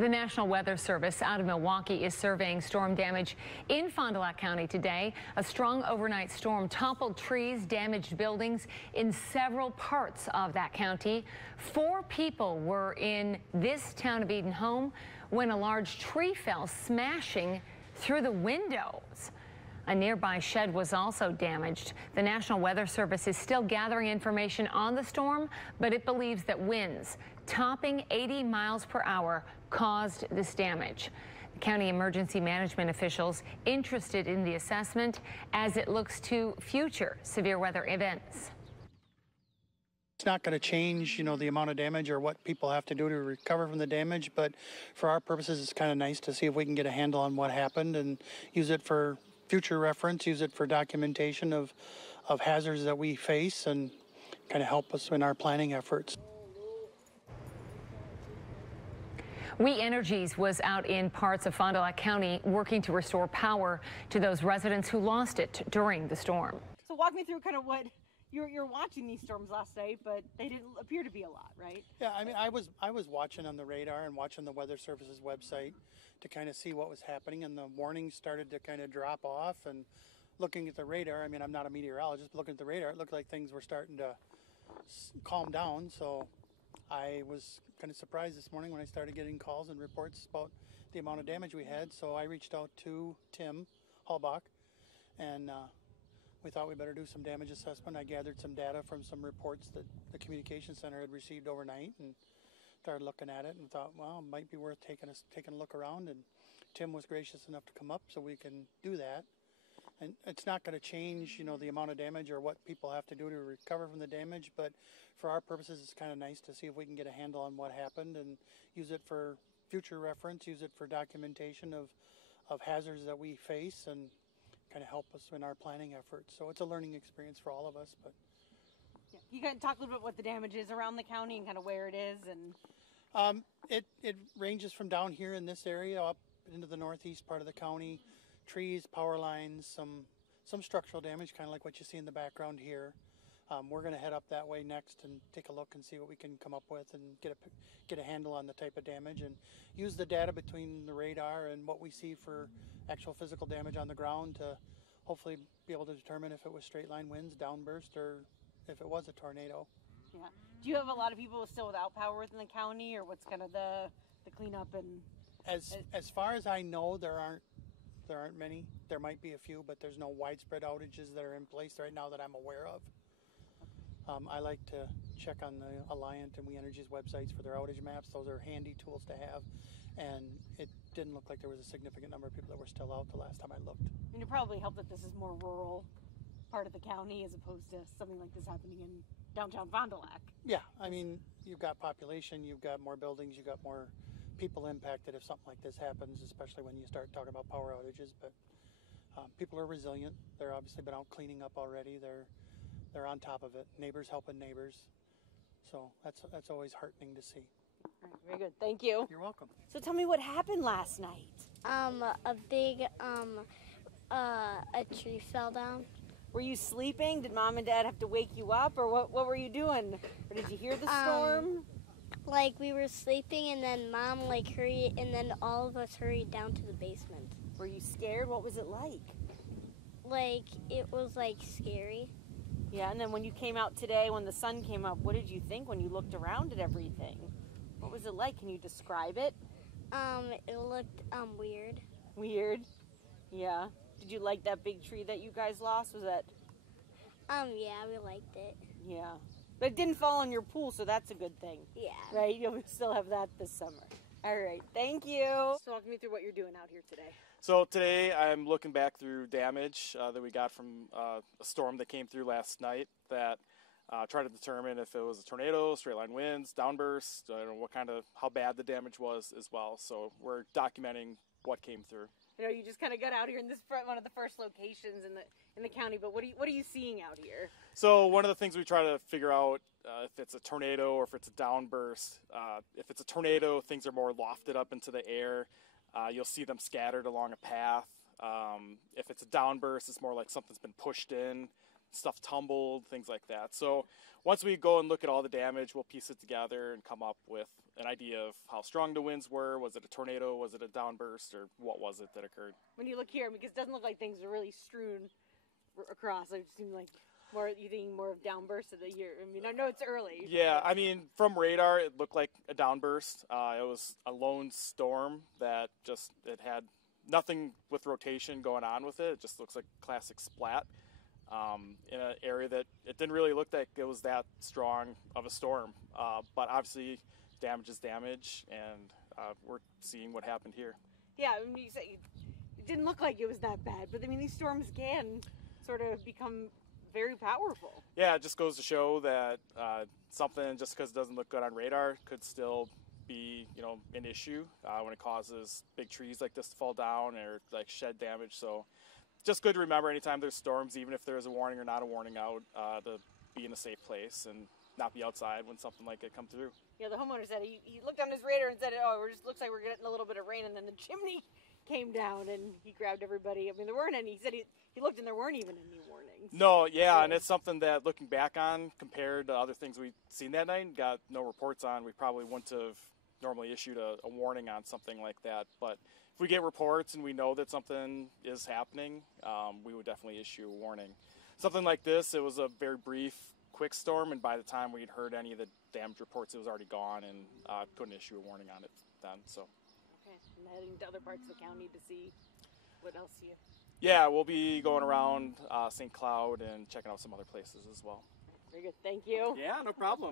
The National Weather Service out of Milwaukee is surveying storm damage in Fond du Lac County today. A strong overnight storm toppled trees, damaged buildings in several parts of that county. 4 people were in this Town of Eden home when a large tree fell, smashing through the windows. A nearby shed was also damaged. The National Weather Service is still gathering information on the storm, but it believes that winds topping 80 miles per hour caused this damage. The county emergency management officials interested in the assessment as it looks to future severe weather events. It's not going to change, the amount of damage or what people have to do to recover from the damage, but for our purposes, it's kind of nice to see if we can get a handle on what happened and use it for future reference, use it for documentation of hazards that we face and kind of help us in our planning efforts. We Energies was out in parts of Fond du Lac County working to restore power to those residents who lost it during the storm. So walk me through kind of what you're watching these storms last night, but they didn't appear to be a lot, right? Yeah, I mean, I was watching on the radar and watching the Weather Service's website to kind of see what was happening, and the warnings started to kind of drop off. And looking at the radar, I mean, I'm not a meteorologist, but looking at the radar, it looked like things were starting to calm down. So I was kind of surprised this morning when I started getting calls and reports about the amount of damage we had. So I reached out to Tim Hallbach, and we thought we better do some damage assessment. I gathered some data from some reports that the communication center had received overnight and started looking at it and thought, well, it might be worth taking a look around. And Tim was gracious enough to come up so we can do that. And it's not going to change, the amount of damage or what people have to do to recover from the damage, but for our purposes, it's kind of nice to see if we can get a handle on what happened and use it for future reference, use it for documentation of hazards that we face and kind of help us in our planning efforts. So it's a learning experience for all of us. But yeah. You can talk a little bit what the damage is around the county and kind of where it is. And it ranges from down here in this area up into the northeast part of the county. Trees, power lines, some structural damage, kind of like what you see in the background here. We're going to head up that way next and take a look and see what we can come up with and get a handle on the type of damage and use the data between the radar and what we see for actual physical damage on the ground to hopefully be able to determine if it was straight line winds, downburst, or if it was a tornado. Yeah. Do you have a lot of people still without power within the county, or what's kind of the cleanup? And as far as I know, there aren't many. There might be a few, but there's no widespread outages that are in place right now that I'm aware of. I like to check on the Alliant and We Energies websites for their outage maps. Those are handy tools to have, and it didn't look like there was a significant number of people that were still out the last time I looked. And it probably helped that this is more rural part of the county as opposed to something like this happening in downtown Fond du Lac. Yeah, I mean, you've got population, you've got more buildings, you've got more people impacted if something like this happens, especially when you start talking about power outages. But people are resilient. They're obviously been out cleaning up already. They're on top of it. Neighbors helping neighbors. So that's always heartening to see. All right, very good. Thank you. You're welcome. So tell me what happened last night. A big a tree fell down. Were you sleeping? Did Mom and Dad have to wake you up, or what were you doing? Or did you hear the storm? Like we were sleeping, and then Mom hurried, and then all of us hurried down to the basement. Were you scared? What was it like? It was scary. Yeah, and then when you came out today, when the sun came up, what did you think when you looked around at everything? What was it like? Can you describe it? It looked weird. Weird? Yeah. Did you like that big tree that you guys lost? Was that? Yeah, we liked it. Yeah. But it didn't fall in your pool, so that's a good thing. Yeah. Right? You'll still have that this summer. All right. Thank you. So walk me through what you're doing out here today. So today I'm looking back through damage that we got from a storm that came through last night that tried to determine if it was a tornado, straight line winds, downburst, I don't know how bad the damage was as well. So we're documenting what came through. I know you just kind of got out here in this one of the first locations in the county, but what are you seeing out here? So one of the things we try to figure out if it's a tornado or if it's a downburst. If it's a tornado, things are more lofted up into the air. You'll see them scattered along a path. If it's a downburst, it's more like something's been pushed in, stuff tumbled, things like that. So once we go and look at all the damage, we'll piece it together and come up with an idea of how strong the winds were. Was it a tornado? Was it a downburst? Or what was it that occurred? When you look here, because it doesn't look like things are really strewn across. It seems like you think more of downbursts of the year. I mean, I know it's early. Yeah, I mean, from radar, it looked like a downburst. It was a lone storm that it had nothing with rotation going on with it. It just looks like classic splat in an area that it didn't really look like it was that strong of a storm. But obviously, damage is damage, and we're seeing what happened here. Yeah, I mean, you say it didn't look like it was that bad, but I mean, these storms can sort of become very powerful. Yeah, it just goes to show that something, just because it doesn't look good on radar, could still be, an issue when it causes big trees like this to fall down or like shed damage. So just good to remember anytime there's storms, even if there's a warning or not a warning out, to be in a safe place and not be outside when something like it comes through. Yeah, the homeowner said he looked on his radar and said, it just looks like we're getting a little bit of rain, and then the chimney came down and he grabbed everybody. I mean, there weren't any. He said he looked and there weren't even any warnings. No, yeah, and it's something that looking back on, compared to other things we'd seen that night and got no reports on, we probably wouldn't have normally issued a warning on something like that. But if we get reports and we know that something is happening, we would definitely issue a warning. Something like this, it was a very brief, quick storm, and by the time we'd heard any of the damage reports, it was already gone, and couldn't issue a warning on it then. So. Okay, and heading to other parts of the county to see what else you. Yeah, we'll be going around St. Cloud and checking out some other places as well. Very good, thank you. Yeah, no problem.